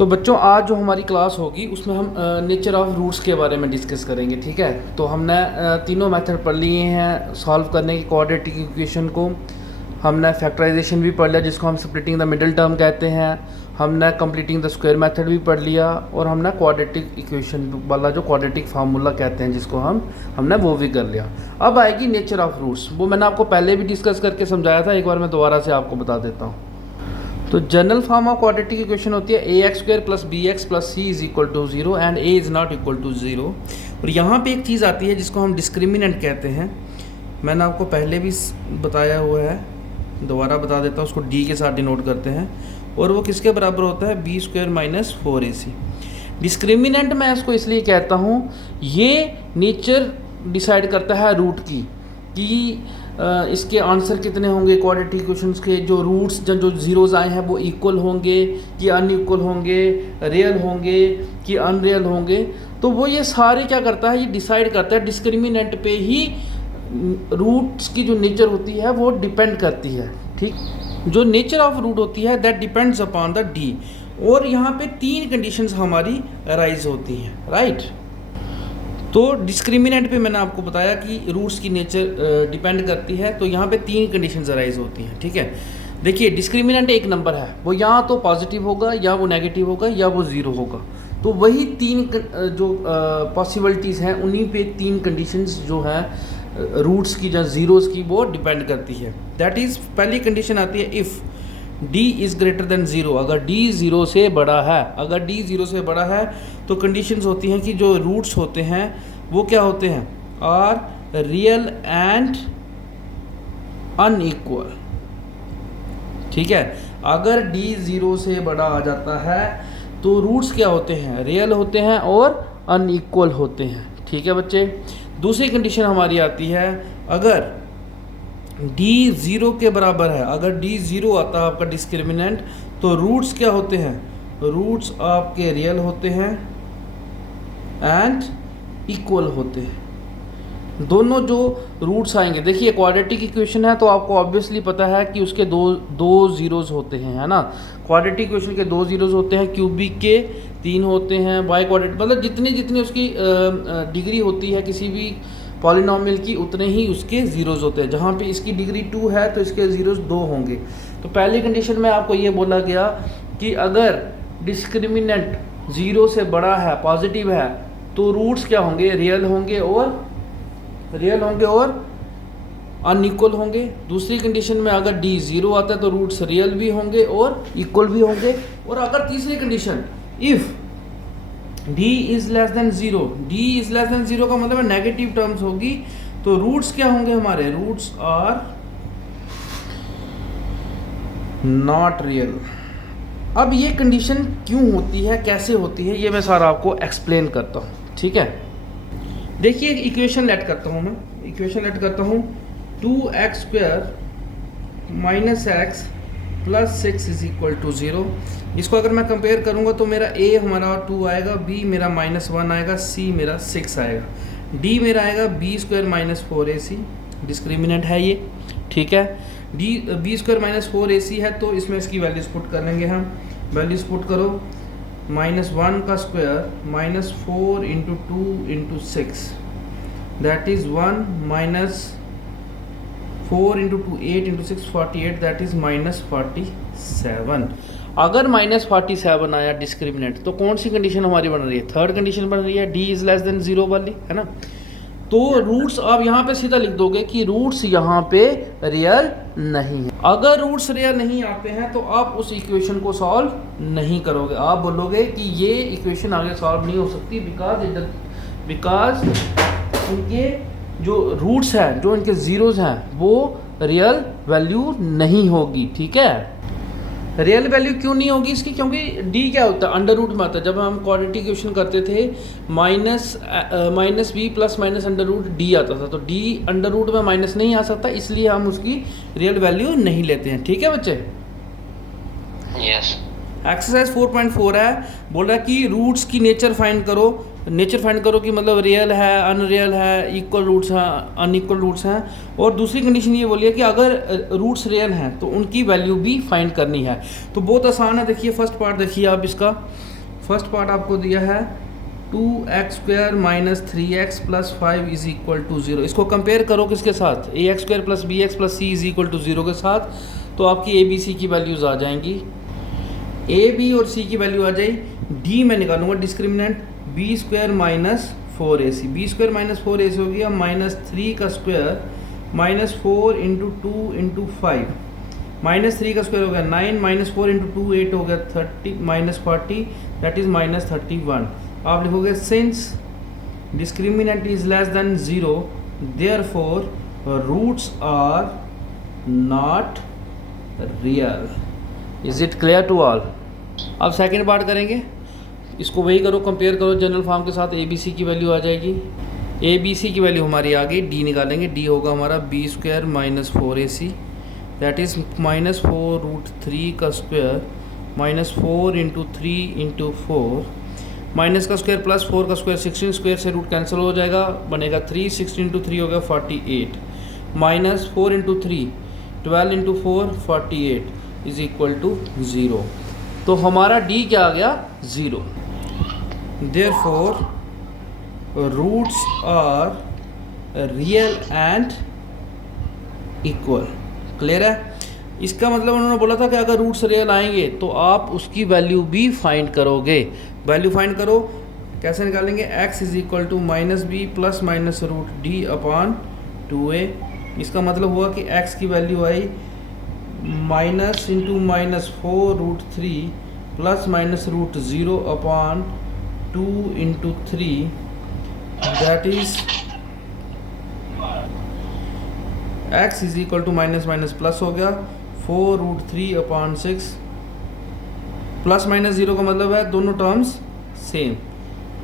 तो बच्चों आज जो हमारी क्लास होगी उसमें हम नेचर ऑफ रूट्स के बारे में डिस्कस करेंगे। ठीक है, तो हमने तीनों मेथड पढ़ लिए हैं सॉल्व करने की क्वाड्रेटिक इक्वेशन को। हमने फैक्टराइजेशन भी पढ़ लिया जिसको हम स्प्लिटिंग द मिडिल टर्म कहते हैं। हमने कंप्लीटिंग द स्क्वायर मेथड भी पढ़ लिया और हमने क्वाड्रेटिक इक्वेशन वाला जो क्वाड्रेटिक फार्मूला कहते हैं जिसको हमने वो भी कर लिया। अब आएगी नेचर ऑफ रूट्स, वो मैंने आपको पहले भी डिस्कस करके समझाया था, एक बार मैं दोबारा से आपको बता देता हूँ। तो general form of quadratic equation होती है ax² + bx + c = 0 and a is not equal to 0। और यहाँ पे एक चीज़ आती है जिसको हम डिस्क्रिमिनेंट कहते हैं। मैंने आपको पहले भी बताया हुआ है, दोबारा बता देता हूँ, उसको d के साथ डिनोट करते हैं और वो किसके बराबर होता है b² - 4ac। डिस्क्रिमिनेंट मैं इसको इसलिए कहता हूँ, ये नेचर डिसाइड करता है रूट की कि इसके आंसर कितने होंगे क्वाड्रेटिक इक्वेशंस के, जो रूट्स जो ज़ीरोज़ आए हैं वो इक्वल होंगे कि अनइक्वल होंगे, रियल होंगे कि अनरियल होंगे। तो वो ये सारे क्या करता है, ये डिसाइड करता है। डिस्क्रिमिनेंट पे ही रूट्स की जो नेचर होती है वो डिपेंड करती है। ठीक, जो नेचर ऑफ रूट होती है that depends upon the D. और यहाँ पे तीन कंडीशंस हमारी अराइज होती हैं, राइट। तो डिस्क्रिमिनेंट पे मैंने आपको बताया कि रूट्स की नेचर डिपेंड करती है, तो यहाँ पे तीन कंडीशंस अराइज होती हैं। ठीक है, देखिए डिस्क्रिमिनेंट एक नंबर है, वो यहाँ तो पॉजिटिव होगा या वो नेगेटिव होगा या वो ज़ीरो होगा। तो वही तीन जो पॉसिबिलिटीज़ हैं उन्हीं पे तीन कंडीशंस जो हैं रूट्स की या ज़ीरोज़ की वो डिपेंड करती है। दैट इज़ पहली कंडीशन आती है if d is greater than 0। अगर d 0 से बड़ा है, अगर d 0 से बड़ा है तो कंडीशंस होती हैं कि जो रूट्स होते हैं वो क्या होते हैं, आर रियल एंड अनइक्वल। ठीक है, अगर d 0 से बड़ा आ जाता है तो रूट्स क्या होते हैं, रियल होते हैं और अनइक्वल होते हैं। ठीक है बच्चे, दूसरी कंडीशन हमारी आती है अगर d 0 के बराबर है, अगर d 0 आता है आपका डिस्क्रिमिनेंट, तो रूट्स क्या होते हैं, रूट्स आपके रियल होते हैं एंड इक्वल होते हैं। दोनों जो रूट्स आएंगे, देखिए क्वाड्रेटिक इक्वेशन है तो आपको ऑब्वियसली पता है कि उसके दो ज़ीरोज़ होते हैं, है ना। क्वाड्रेटिक इक्वेशन के दो ज़ीरोज़ होते हैं, क्यूबिक के 3 होते हैं, बाई क्वाड्रेटिक मतलब जितनी उसकी डिग्री होती है किसी भी पॉलिनॉमियल की उतने ही उसके ज़ीरोज़ होते हैं। जहाँ पे इसकी डिग्री 2 है तो इसके ज़ीरोज़ 2 होंगे। तो पहली कंडीशन में आपको ये बोला गया कि अगर डिस्क्रिमिनेंट 0 से बड़ा है, पॉजिटिव है, तो रूट्स क्या होंगे, रियल होंगे और अनइक्वल होंगे। दूसरी कंडीशन में अगर d 0 आता है तो रूट्स रियल भी होंगे और इक्वल भी होंगे। और अगर तीसरी condition if d is less than 0, d is less than 0 का मतलब नेगेटिव टर्म्स होगी, तो रूट्स क्या होंगे हमारे, रूट्स आर नॉट रियल। अब ये कंडीशन क्यों होती है, कैसे होती है, ये मैं सारा आपको एक्सप्लेन करता हूँ। ठीक है, देखिए इक्वेशन लेट करता हूँ, मैं इक्वेशन लेट करता हूँ 2x² - x + 6 = 0। इसको अगर मैं कंपेयर करूँगा तो मेरा a हमारा 2 आएगा, b मेरा -1 आएगा, c मेरा 6 आएगा, d मेरा आएगा b² - 4ac। डिस्क्रिमिनेंट है ये, ठीक है। b² - 4ac है तो इसमें इसकी वैल्यूज पुट करेंगे हम। वैल्यूज पुट करो, -1 का square -4 × 2 × 6 that is 1 -4 × 2 8 × 6 48 that is -47। अगर -47 आया डिस्क्रिमिनेंट तो कौन सी कंडीशन हमारी बन रही है, थर्ड कंडीशन बन रही है, d इज़ लेस देन 0 वाली, है ना। तो रूट्स आप यहाँ पे सीधा लिख दोगे कि रूट्स यहाँ पे रियल नहीं है। अगर रूट्स रियल नहीं आते हैं तो आप उस इक्वेशन को सॉल्व नहीं करोगे, आप बोलोगे कि ये इक्वेशन आगे सॉल्व नहीं हो सकती बिकॉज उनके जो रूट्स हैं, जो इनके ज़ीरोज़ हैं, वो रियल वैल्यू नहीं होगी। ठीक है, रियल वैल्यू क्यों नहीं होगी इसकी, क्योंकि d क्या होता है, अंडर रूट में आता है। जब हम क्वाड्रेटिक इक्वेशन करते थे -b + -√d आता था, तो d अंडर रूट में माइनस नहीं आ सकता, इसलिए हम उसकी रियल वैल्यू नहीं लेते हैं। ठीक है बच्चे, यस। एक्सरसाइज 4.4 है, बोल रहा है कि रूट्स की नेचर फाइंड करो नेचर फाइंड करो कि मतलब रियल है, अनरियल है, इक्वल रूट्स हैं, अनइक्वल रूट्स हैं। और दूसरी कंडीशन ये बोली है कि अगर रूट्स रियल हैं तो उनकी वैल्यू भी फाइंड करनी है। तो बहुत आसान है। देखिए फर्स्ट पार्ट देखिए आप इसका। फर्स्ट पार्ट आपको दिया है 2x² minus 3x plus 5 is equal to 0। इसको कंपेयर करो किसके साथ, ax² plus bx plus c is equal to 0 के साथ। तो आपकी a b c की वैल्यूज़ आ जाएंगी, a b और c की वैल्यू आ जाए। d मैं निकालूंगा discriminant b² minus 4ac, b² minus 4ac हो गया माइनस 3 का square minus 4 into 2 into 5, minus 3 का स्क्वायर हो गया 9 माइनस 4 इंटू 2 8 हो गया 30 माइनस 40 दैट इज माइनस 31। आप लिखोगे since discriminant is less than 0 therefore roots are not real. Is it clear to all? अब सेकेंड पार्ट करेंगे। इसको वही करो, कंपेयर करो जनरल फॉर्म के साथ। ए बी सी की वैल्यू आ जाएगी, ए बी सी की वैल्यू हमारी आ गई। डी निकालेंगे, डी होगा हमारा b² minus 4ac that is minus 4 root 3 का square minus 4 into 3 into 4, minus का स्क्वायर प्लस 4 का स्क्वायर 16 स्क्वायर से रूट कैंसिल हो जाएगा, बनेगा 3, 16 इंटू 3 हो गया 48 minus 4 into 3 12 into 4 48 is equal to 0। तो हमारा डी क्या आ गया 0। Therefore roots are real and equal. Clear है? इसका मतलब उन्होंने बोला था कि अगर रूट्स रियल आएंगे तो आप उसकी वैल्यू भी फाइंड करोगे। वैल्यू फाइंड करो, कैसे निकालेंगे? x is equal to minus B plus minus root D upon 2a। इसका मतलब हुआ कि x की वैल्यू आई minus into minus 4 root 3 plus minus root 0 upon 2 into 3 that is x is equal to minus minus plus हो गया 4 root 3 upon 6 plus minus 0 का मतलब है दोनों टर्म्स सेम।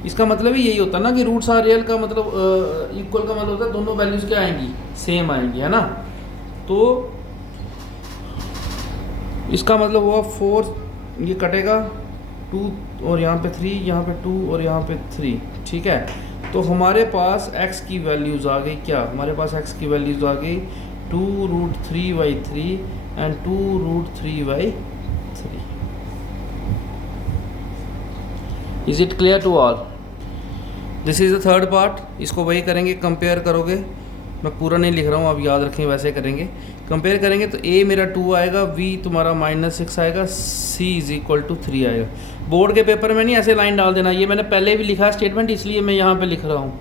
इसका मतलब ही यही होता है ना कि रूट्स आर रियल का मतलब इक्वल का मतलब होता है दोनों वैल्यूज क्या आएंगी, सेम आएंगी, है ना। तो इसका मतलब हुआ 4 ये कटेगा 2 और यहाँ पे 3, यहाँ पे 2 और यहाँ पे 3, ठीक है। तो हमारे पास x की वैल्यूज़ आ गई क्या, हमारे पास x की वैल्यूज़ आ गई 2 root 3/3 and 2 root 3/3। Is it clear to all? This is the third part. इसको वही करेंगे, कंपेयर करोगे। मैं पूरा नहीं लिख रहा हूँ, आप याद रखें, वैसे करेंगे। कंपेयर करेंगे तो a मेरा 2 आएगा, v तुम्हारा -6 आएगा, c इज इक्वल टू 3 आएगा। बोर्ड के पेपर में नहीं ऐसे लाइन डाल देना, ये मैंने पहले भी लिखा स्टेटमेंट, इसलिए मैं यहाँ पे लिख रहा हूँ।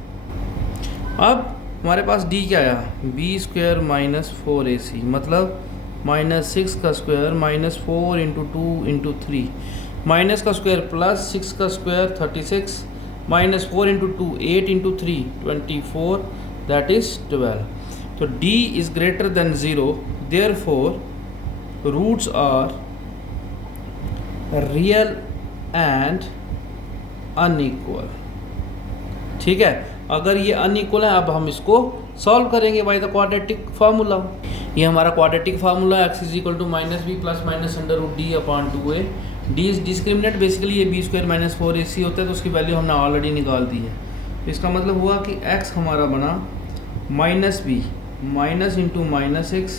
अब हमारे पास d क्या आया, b² माइनस 4ac मतलब -6 का square minus 4 into 2 into 3, minus का स्क्वायर प्लस 6 का square 36 minus 4 into 2 8 into 3 24 that is 12। तो d is greater than 0 therefore roots are real and unequal। ठीक है, अगर ये अनइक्वल है अब हम इसको सॉल्व करेंगे बाय द क्वाड्रेटिक फार्मूला। ये हमारा quadratic formula x is equal to minus B plus minus under root D upon 2a। D is discriminant, basically ये b² माइनस 4ac होता है, तो उसकी वैल्यू हमने ऑलरेडी निकाल दी है। तो इसका मतलब हुआ कि x हमारा बना minus B minus into minus 6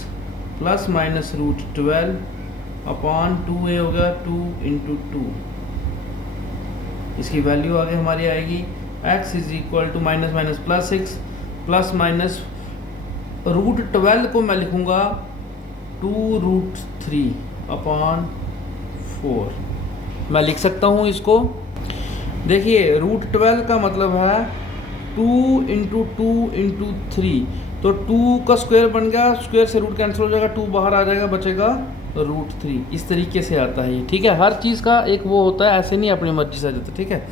plus minus root 12 upon 2a हो गया 2 इंटू 2। इसकी वैल्यू आगे हमारी आएगी x is equal to minus minus plus 6 plus minus root 12 को मैं लिखूँगा 2 रूट 3 अपॉन 4। मैं लिख सकता हूँ इसको। देखिए रूट 12 का मतलब है 2 इंटू 2 इंटू 3, तो 2 का स्क्वायर बन गया, स्क्वायर से रूट कैंसिल हो जाएगा, 2 बाहर आ जाएगा, बचेगा रूट 3। इस तरीके से आता है ये, ठीक है। हर चीज़ का एक वो होता है, ऐसे नहीं अपनी मर्जी से आ जाता, ठीक है।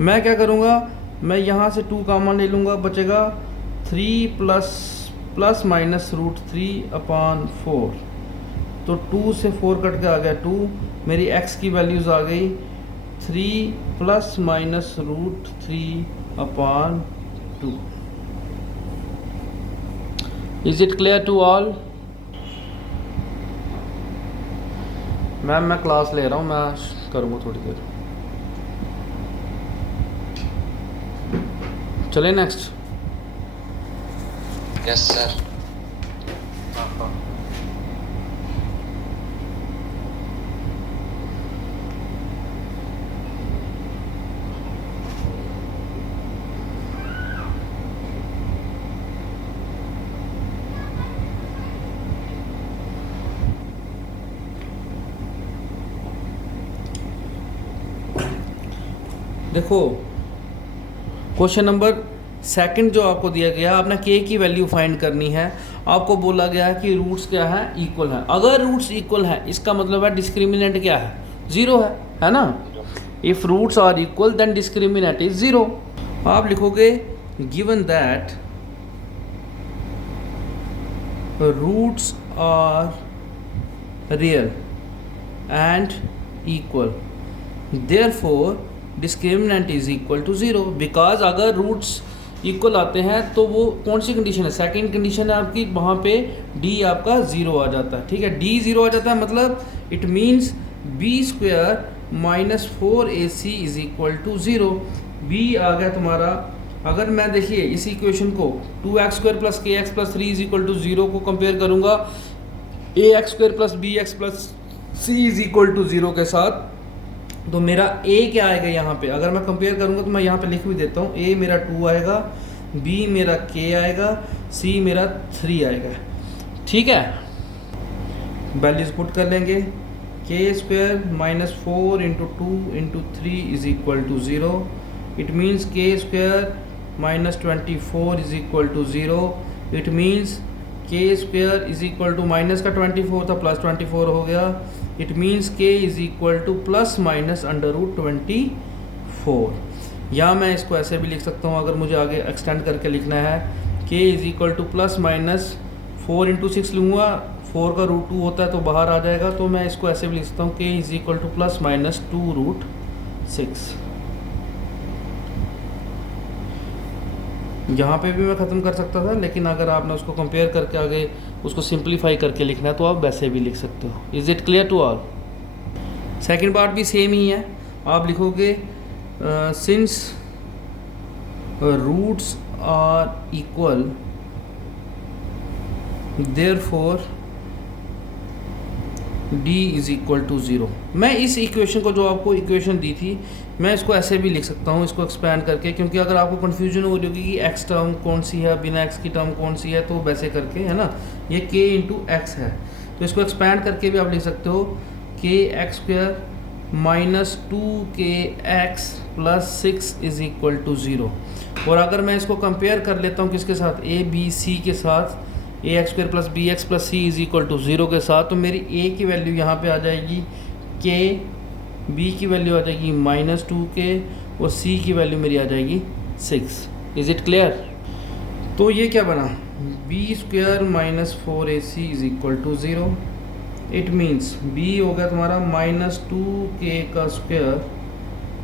मैं क्या करूँगा, मैं यहाँ से 2 कॉमन ले लूँगा, बचेगा 3 प्लस माइनस रूट 3 अपॉन 4। तो 2 से 4 कट के आ गया 2, मेरी x की वैल्यूज़ आ गई 3 plus minus root 3 upon 2। Is it clear to all? Ma'am मैं क्लास ले रहा हूँ, मैं करूँगा थोड़ी देर। चले नेक्स्ट। Yes sir. देखो क्वेश्चन नंबर सेकंड जो आपको दिया गया, आपने के की वैल्यू फाइंड करनी है। आपको बोला गया है कि रूट्स क्या है, इक्वल है। अगर रूट्स इक्वल है इसका मतलब है डिस्क्रिमिनेंट क्या है, ज़ीरो है ना। If roots are equal then discriminant is zero. आप लिखोगे given that roots are real and equal therefore discriminant is equal to zero. Because अगर रूट्स इक्वल आते हैं तो वो कौन सी कंडीशन है, सेकंड कंडीशन है आपकी, वहाँ पे डी आपका ज़ीरो आ जाता है। ठीक है, डी ज़ीरो आ जाता है मतलब it means B square minus 4ac is equal to zero. B आ गया तुम्हारा। अगर मैं देखिए इस इक्वेशन को 2x square plus K X plus 3 is equal to zero को कंपेयर करूँगा ax square plus B X plus C is equal to zero के साथ, तो मेरा a क्या आएगा यहाँ पे। अगर मैं कंपेयर करूँगा तो मैं यहाँ पे लिख भी देता हूँ, a मेरा 2 आएगा, b मेरा k आएगा, c मेरा 3 आएगा। ठीक है, वैल्यूज पुट कर लेंगे। k square minus 4 into 2 into 3 is equal to zero. It means k square minus 24 is equal to zero. It means k square is equal to minus का 24 था प्लस 24 हो गया। It means k is equal to plus minus under root 24। या मैं इसको ऐसे भी लिख सकता हूँ अगर मुझे आगे एक्सटेंड करके लिखना है, k is equal to plus minus 4 into 6 लूँगा, 4 का रूट 2 होता है तो बाहर आ जाएगा, तो मैं इसको ऐसे भी लिख सकता हूँ k is equal to plus minus 2 root 6। यहाँ पे भी मैं ख़त्म कर सकता था, लेकिन अगर आपने उसको कंपेयर करके आगे उसको सिंप्लीफाई करके लिखना है तो आप वैसे भी लिख सकते हो। Is it clear to all? Second part भी सेम ही है। आप लिखोगे since roots are equal therefore d is equal to zero. मैं इस इक्वेशन को, जो आपको इक्वेशन दी थी, मैं इसको ऐसे भी लिख सकता हूँ, इसको एक्सपैंड करके, क्योंकि अगर आपको कन्फ्यूजन हो रही होगी कि x टर्म कौन सी है, बिना x की टर्म कौन सी है, तो वैसे करके है ना, ये k इंटू एक्स है, तो इसको एक्सपैंड करके भी आप लिख सकते हो k X square minus 2kx plus 6 is equal to zero. और अगर मैं इसको कंपेयर कर लेता हूँ किसके साथ, a b c के साथ, A X square plus B X plus C is equal to zero के साथ, तो मेरी a की वैल्यू यहाँ पे आ जाएगी k, b की वैल्यू आ जाएगी माइनस 2k और c की वैल्यू मेरी आ जाएगी 6। Is it clear? तो ये क्या बना, b square minus 4ac is equal to zero. It means b हो गया तुम्हारा माइनस 2k का square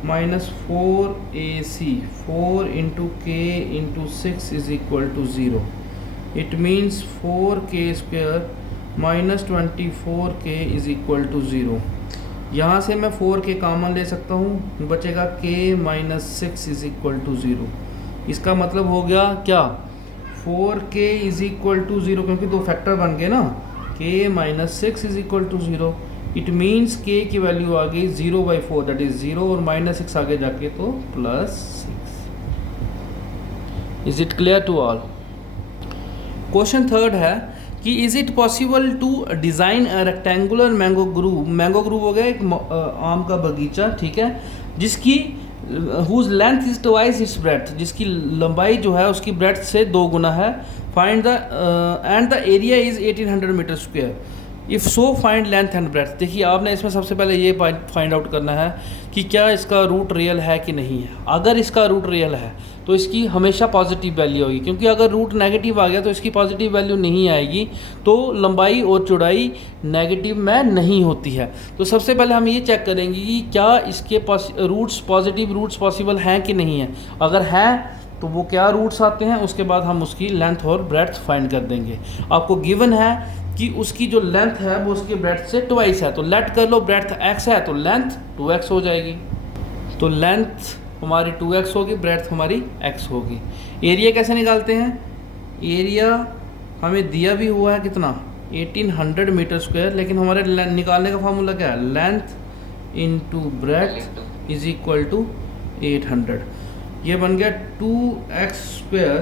minus 4ac, 4 into k into 6 is equal to zero. It means 4k square minus 24k is equal to zero. यहाँ से मैं 4k common ले सकता हूँ, बचेगा k minus 6 is equal to zero. इसका मतलब हो गया क्या, 4k is equal to zero, क्योंकि दो फैक्टर बन गए ना, k minus 6 is equal to zero. It means k की वैल्यू आ गई 0/4 दैट इज़ ज़ीरो, और माइनस 6 आगे जाके तो plus 6। Is it clear to all? Question third है कि is it possible to design a rectangular mango grove. Mango grove हो गया एक आम का बगीचा, ठीक है, जिसकी whose length is twice its breadth, जिसकी लंबाई जो है उसकी ब्रेड्थ से 2 गुना है। Find the and the area is 1800 metre square. If so find length and breadth. देखिए आपने इसमें सबसे पहले ये फाइंड आउट करना है कि क्या इसका रूट रियल है कि नहीं है। अगर इसका रूट रियल है तो इसकी हमेशा पॉजिटिव वैल्यू होगी, क्योंकि अगर रूट नेगेटिव आ गया तो इसकी पॉजिटिव वैल्यू नहीं आएगी, तो लंबाई और चौड़ाई नेगेटिव में नहीं होती है। तो सबसे पहले हम ये चेक करेंगे कि क्या इसके रूट्स पॉजिटिव रूट्स पॉसिबल हैं कि नहीं है। अगर हैं तो वो क्या रूट्स आते हैं, उसके बाद हम उसकी लेंथ और ब्रेड्थ फाइंड कर देंगे। आपको गिवन है कि उसकी जो लेंथ है वो उसकी ब्रेड्थ से ट्वाइस है, तो लेट कर लो ब्रेड्थ x है तो लेंथ 2x हो जाएगी। तो लेंथ हमारी 2x होगी, ब्रेड्थ हमारी x होगी। एरिया कैसे निकालते हैं? एरिया हमें दिया भी हुआ है कितना, 1800 मीटर स्क्वायर, लेकिन हमारे निकालने का फार्मूला क्या है, length into breadth is equal to 800। ये बन गया 2x स्क्वायर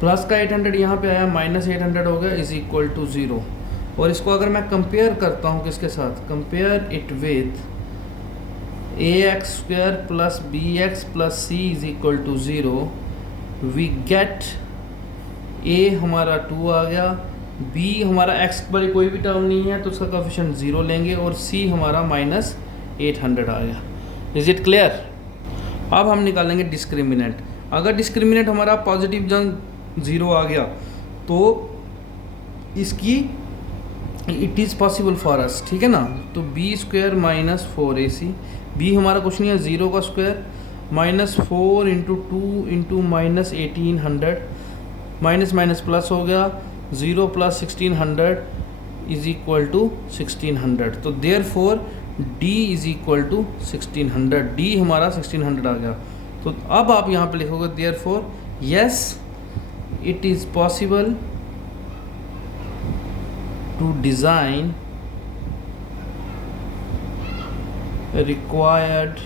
प्लस का 800 यहाँ पे आया माइनस 800 हो गया इज इक्वल टू 0। और इसको अगर मैं कंपेयर करता हूँ किसके साथ, compare it with ax square plus bx plus c is equal to 0, we get a हमारा 2 आ गया, b हमारा x वाली कोई भी टर्म नहीं है तो उसका कोएफिशिएंट 0 लेंगे, और c हमारा माइनस 800 आ गया। Is it clear? अब हम निकालेंगे डिस्क्रिमिनेंट। अगर डिस्क्रिमिनेंट हमारा पॉजिटिव जन 0 आ गया तो इसकी it is possible for us, ठीक है ना। तो B square minus 4ac, B हमारा कुछ नहीं है 0 का square, minus 4 into 2 into minus 1800, minus minus plus हो गया, 0 प्लस 1600 इज इक्वल टू 1600। तो therefore D is equal to 1600, D हमारा 1600 आ गया। तो अब आप यहाँ पे लिखोगे therefore yes it is possible to design required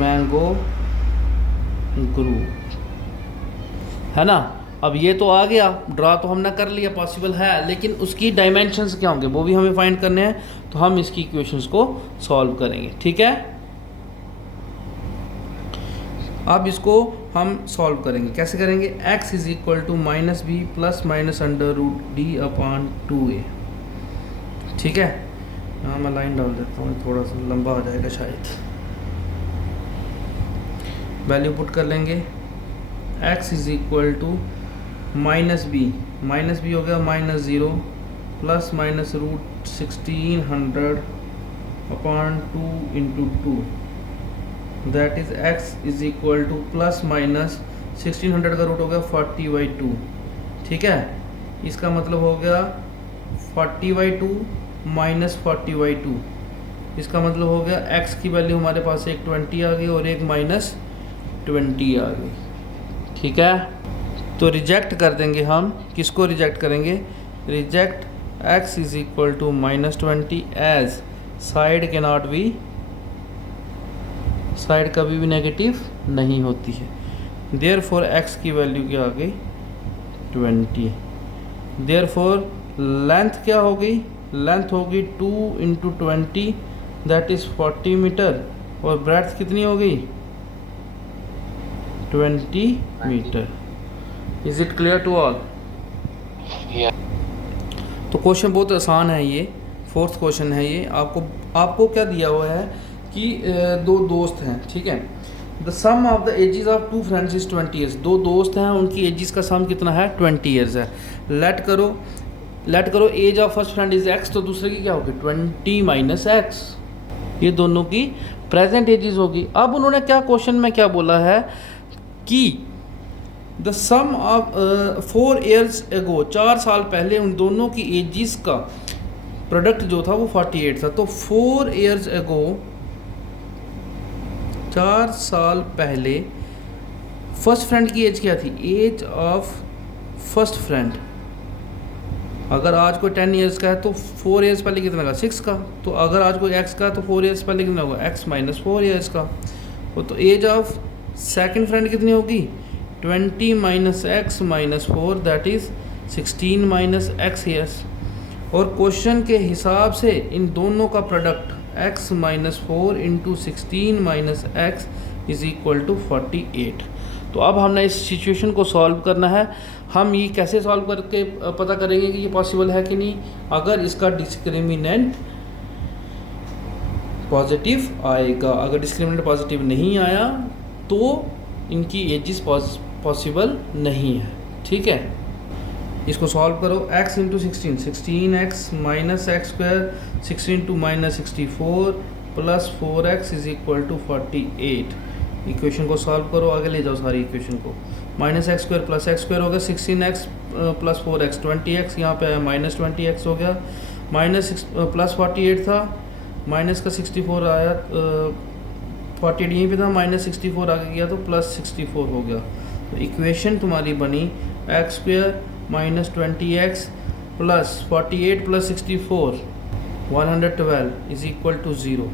mango group, है ना। अब ये तो आ गया, ड्रा तो हमने कर लिया, पॉसिबल है, लेकिन उसकी डायमेंशंस क्या होंगे वो भी हमें फाइंड करने हैं। तो हम इसकी इक्वेशंस को सॉल्व करेंगे, ठीक है। अब इसको हम सॉल्व करेंगे, कैसे करेंगे, x is equal to minus B plus minus under root D upon 2a, ठीक है। यहाँ मैं लाइन डाल देता हूँ, थोड़ा सा लंबा हो जाएगा शायद। वैल्यू पुट कर लेंगे, x is equal to minus B हो गया minus 0 plus minus root 1600 upon 2 into 2, that is x is equal to plus minus 1600 का रूट हो गया 40/2, ठीक है। इसका मतलब हो गया 40/2 माइनस 40/2, इसका मतलब हो गया x की वैल्यू हमारे पास एक 20 आ गई और एक माइनस 20 आ गई, ठीक है। तो रिजेक्ट कर देंगे हम, किसको रिजेक्ट करेंगे, reject x is equal to minus 20 as side can not be, side कभी भी नेगेटिव नहीं होती है। देयर फोर एक्स की वैल्यू क्या आ गई 20, देयर फोर लेंथ क्या हो गई, लेंथ होगी 2 इंटू 20 दैट इज़ 40 मीटर, और ब्रेड्थ कितनी हो गई 20 metre. Is it clear to all? तो क्वेश्चन बहुत आसान है, ये 4th क्वेश्चन है ये। आपको क्या दिया हुआ है कि दो दोस्त हैं, ठीक है। The sum of the ages of 2 friends is 20 years, दो दोस्त हैं उनकी एजेस का सम कितना है 20 ईयर्स है। लेट करो age of first friend is x, तो दूसरे की क्या होगी 20 माइनस एक्स, ये दोनों की प्रेजेंट एजेस होगी। अब उन्होंने क्या क्वेश्चन में क्या बोला है कि the sum of 4 years ago, 4 साल पहले उन दोनों की एजेस का प्रोडक्ट जो था वो 48 था। तो 4 ईयर्स एगो, 4 साल पहले फर्स्ट फ्रेंड की एज क्या थी, एज ऑफ फर्स्ट फ्रेंड। अगर आज कोई 10 ईयर्स का है तो 4 ईयर्स पहले कितना का 6 का, तो अगर आज कोई x का तो 4 ईयर्स पहले कितना होगा x माइनस 4 ईयर्स का। तो एज ऑफ सेकंड फ्रेंड कितनी होगी 20 minus X minus 4 that is 16 minus X years. और क्वेश्चन के हिसाब से इन दोनों का product x minus 4 into 16 minus X is equal to 48। तो अब हमने इस सिचुएशन को सॉल्व करना है। हम ये कैसे सॉल्व करके पता करेंगे कि ये पॉसिबल है कि नहीं, अगर इसका डिस्क्रिमिनेंट पॉजिटिव आएगा। अगर डिस्क्रिमिनेंट पॉजिटिव नहीं आया तो इनकी एजेस पॉसिबल नहीं है, ठीक है। इसको सॉल्व करो, x into 16x minus X square 16 two minus 64 plus 4x is equal to 48। Equation को सॉल्व करो, आगे ले जाओ सारी इक्वेशन को। Minus X square plus X square हो गया 16x प्लस 4x 20x, यहाँ पे आया माइनस 20x हो गया, माइनस प्लस 48 था माइनस का 64 आया, 48 यहीं पे था, माइनस 64 आगे गया तो प्लस 64 हो गया। तो इक्वेशन तुम्हारी बनी X square minus 20x plus 48 plus 64 112 is equal to 0।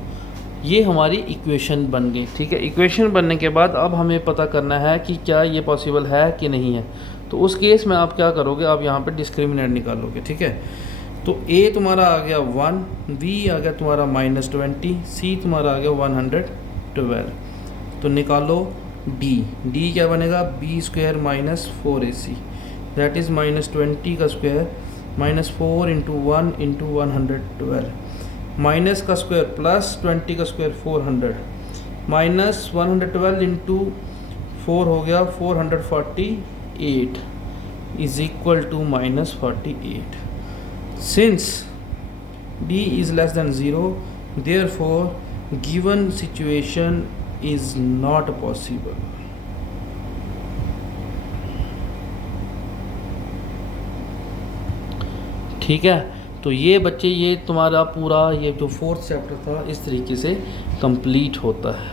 ये हमारी इक्वेशन बन गई। ठीक है, इक्वेशन बनने के बाद अब हमें पता करना है कि क्या ये पॉसिबल है कि नहीं है। तो उस केस में आप क्या करोगे, आप यहाँ पे डिस्क्रिमिनेंट निकालोगे। ठीक है, तो a तुम्हारा आ गया 1, b आ गया तुम्हारा -20, c तुम्हारा आ गया 112। तो निकालो d क्या बनेगा, b square minus 4ac that is -20 का स्क्वायर -4 इंटू 1 इंटू 112, माइनस का स्क्वायर प्लस 20 का स्क्वायर 400, माइनस 112 इंटू 4 हो गया 448 is equal to -48। Since d is less than 0, therefore given situation is not possible। ठीक है, तो ये बच्चे, ये तुम्हारा पूरा ये जो 4th चैप्टर था इस तरीके से कंप्लीट होता है।